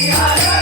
Yeah.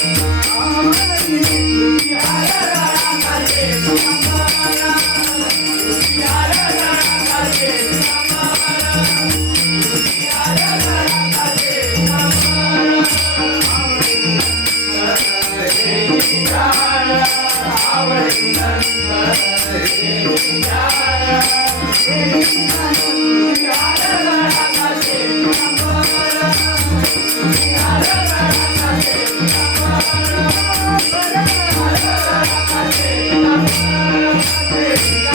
Yeah. Música